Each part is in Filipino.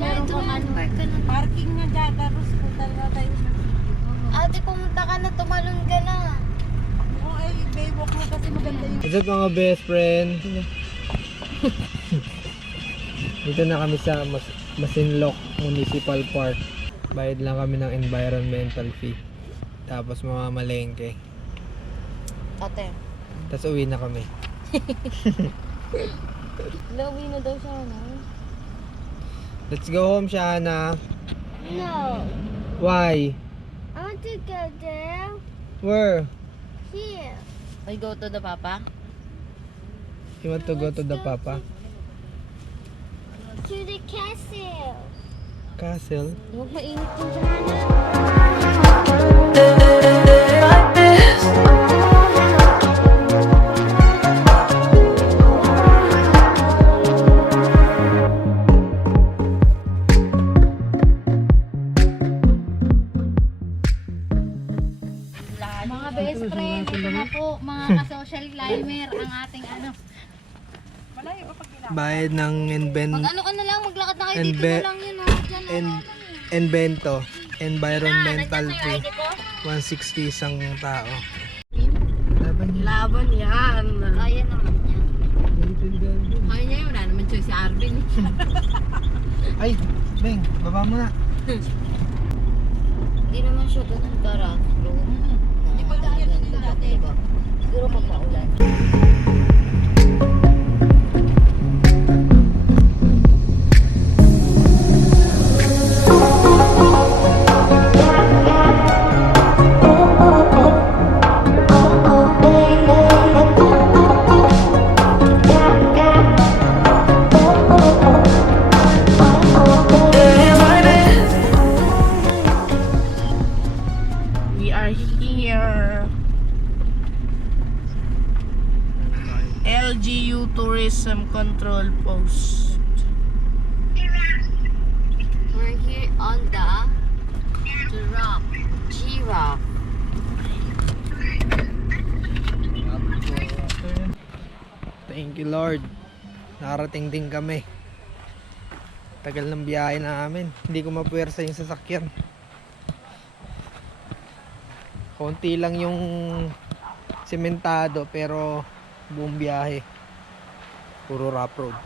meron kang ano. Parking nga dyan, tapos punta na tayo. Ate, pumunta ka na, tumalon ka na. Oo, ay, baywalk mo kasi maganda yung... What's up mga best friend? Dito na kami sa Masinloc Municipal Park. Bayad lang kami ng environmental fee. Tapos mamamalengke. Ate. Tapos uwi na kami. Lauwi na daw siya, no? Let's go home, Shana. No. Why? I want to go there. Where? Here. I go to the papa? You want to go to the papa? To the castle. Castle? Huwag mainit yung Johanna. Mga best friend, ito na po, mga ka-social climber, ang ating ano. Malayo ka pag ginagawa. Bayad ng Mag-ano ka na lang, maglakad na kayo dito na lang yun, oh. Diyan, Envento. Environmental fee. ID ko? 160 isang tao. Laban yan. Kaya naman yan. Kaya niya yun, wala naman choice si Arvin. Ay, Beng, baba mo na. Hindi naman siya doon ang karastro. Di ba lang yan din dati? Siguro pag maulan. We are here. LGU Tourism Control Post. We're here on the Giraffe. Thank you Lord. Nakarating din kami. Tagal ng biyahe namin. Hindi ko mapuwersa yung sasakyan. Konti lang yung sementado pero buong biyahe puro rough road.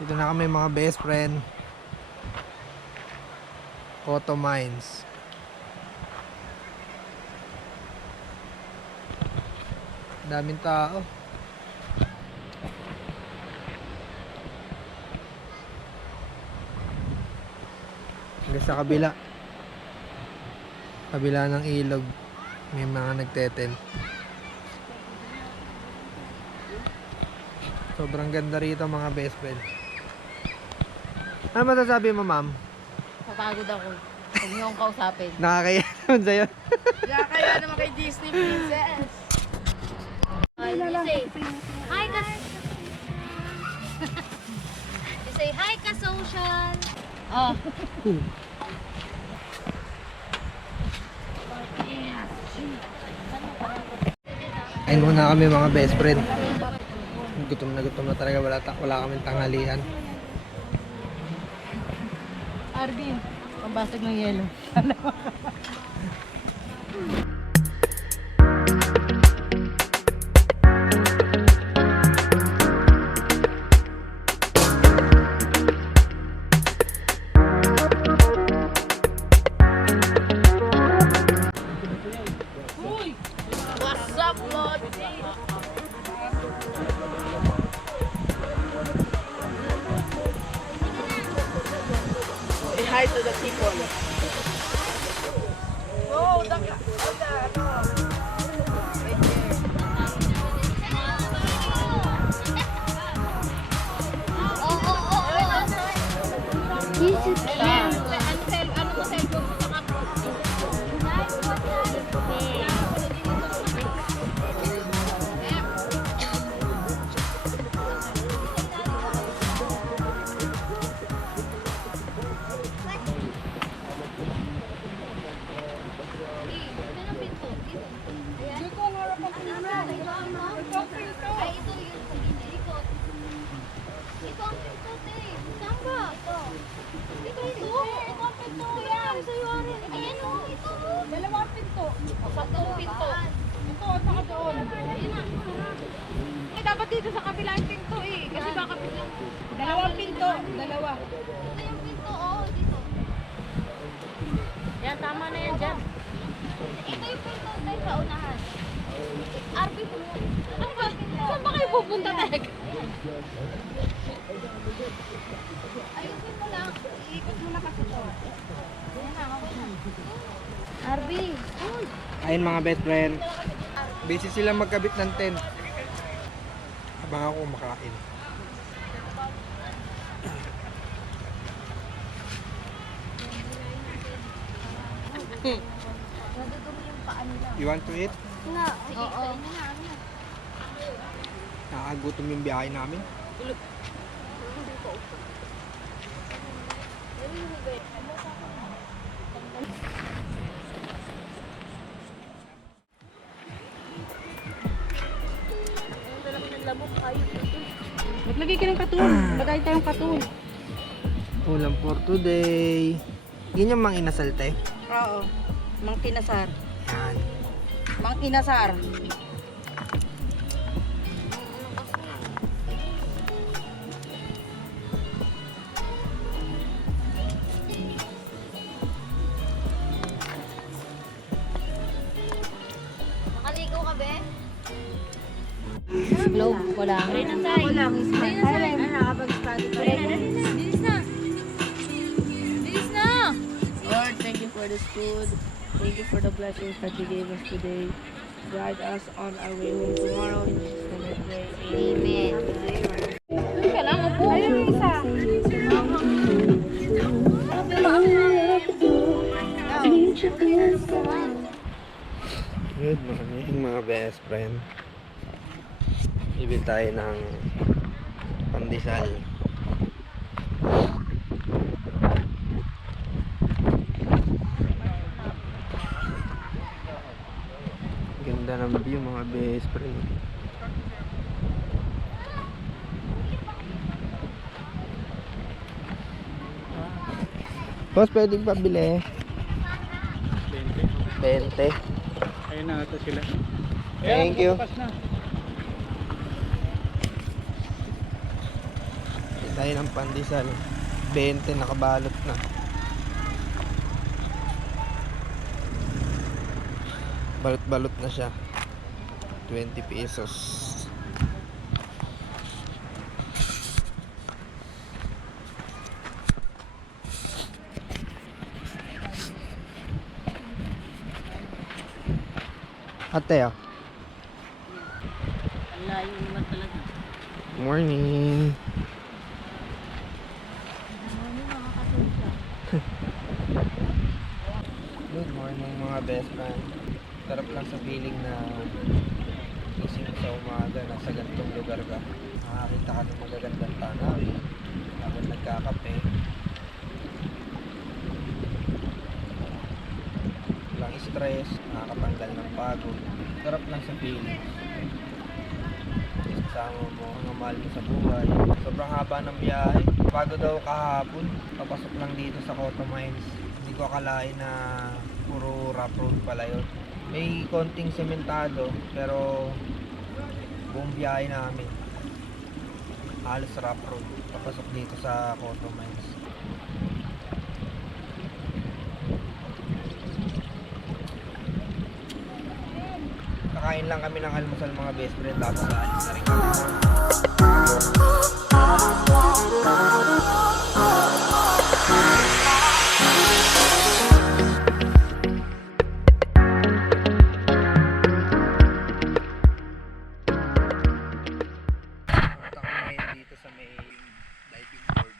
Dito na kami mga best friend. Cotto Mines. Daming tao. Hanggang sa kabila ng ilog may mga nagteten. Sobrang ganda rito mga best friend. Ano masasabi mo ma'am? Papagod ako. Huwag niyo akong kausapin. Nakakaya naman sa'yo. Kaya naman kay Disney Princess. You say, hi ka... You say, hi ka social. Oh. Ayun muna kami mga best friend. Gutom na talaga. Wala kaming tanghalian. Arvin, pambasag ng yelo. What's up, Lodi? Say hi to the people. Oh, right This is cute. Ano mo cellphone mo sa kapro? Ay, ito yun. Ito ang pinto, te. Saan ba? Ito. Tama na yan dyan. Ito yung pinto tayo sa unahan. RB po. Saan ba kayo pupunta talaga? Ayusin mo lang. Iikot mo na kasi to. Yan na, ako na. RB. Ayun mga best friend. Busy sila magkabit ng tent. Habang ako kumakain. Nadudumi yung paa nila. You want to eat? Nga. Sige, kain na na. Nakakagutom yung biyahe namin. Maglagay ka ng katul. Lagay tayong katul. Ulam for today. Yun yung mang inasalte. Oo. Mang kinasar. Yan. Mang inasar. Nakaligo ka, be? Globe. Wala. Wala. Ay, nakapag-study pa rin. Bilis na. Bilis na. Lord, thank you for this food. Thank you for the blessings that you gave us today. Guide us on our way home tomorrow. In Jesus' name I pray. Amen. Doon ka lang. Upo. Ayun yung isa. Good morning mga best friend. Ibil tayo ng pandesal. Ganda ng view mga best friend. Boss, pwedeng pabili? 20. Ayun na ata sila. Thank you. Pas na. Tayo ng pandesal. 20 nakabalot na. Balot-balot na siya. 20 pesos. Ate ah. Ang layo naman talaga. Morning. Good morning mga best friend. Sarap lang sa feeling na gising sa umaga na sa ganitong lugar ka. Nakakita ka ng magagandang tanawin habang nagkakape. Walang stress, nakakatanggal ng pagod. Sarap lang sa feeling. Kasama mo ang mahal mo sa buhay. Sobrang haba ng biyahe. Bago daw kahapon, papasok lang dito sa Cotto Mines. Hindi ko akalain na puro rough road pala yun. May konting sementado, pero buong biyahe namin halos rough road. Papasok dito sa Cotto Mines. Kakain lang kami ng almusal mga best friend, tapos aalis na rin kami. Punta kami ngayon dito sa may diving board.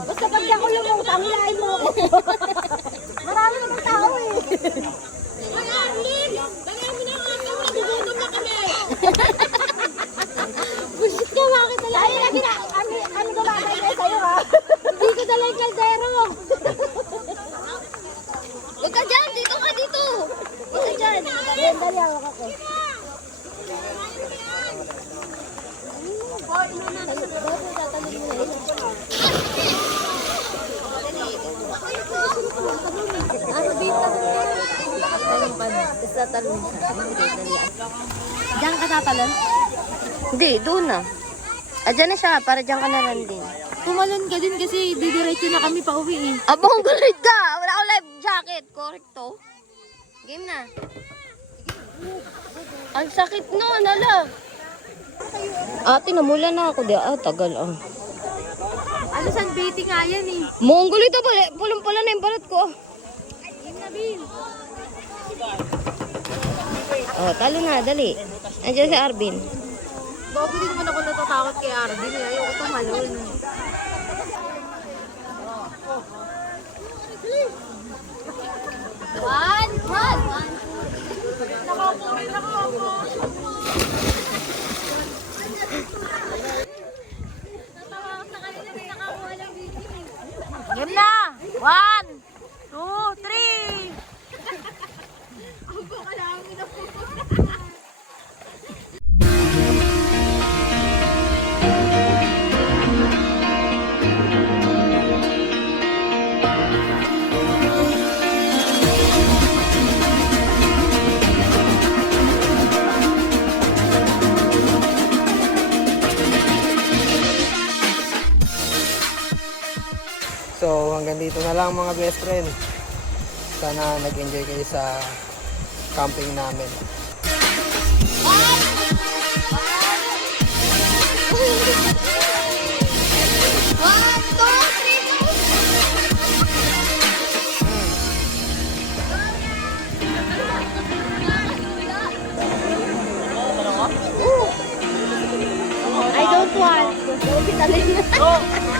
Basta pag ako lumutang, hilahin mo ako. Marami namang tao eh. Mag-Arlene! Bagay mo na ang aking nagugutom na kami. Bullshit ka, bakit talaga? Ay, lagi na. Ano gumagay na sa'yo ha? Hindi ko dala yung kaldero. Huwag ka dyan! Dito ka dito! Huwag ka dyan! Dali, hawak ako. Diyan ka tatalon? Hindi, doon na. Diyan na siya, para diyan ka na lang din. Tumalon ka din kasi didiretso na kami pa uwi eh. Abang gulit ka! Wala akong life jacket. Correct to. Game na. Ang sakit nun, ala. Ate, namula na ako. Tagal ah. Ano san baiting nga yan eh. Monggol ito, pulang-pula na yung balat ko. Oh, talo na, dali. Andiyan si Arvin. Bago din naman ako natatakot kay Arvin eh. Ayoko tumalon. One. Game na! 1, 2, 3! Ang pakalangan na po. So hanggang dito na lang mga best friend. Sana nag-enjoy kayo sa camping namin. I don't want. Talin na.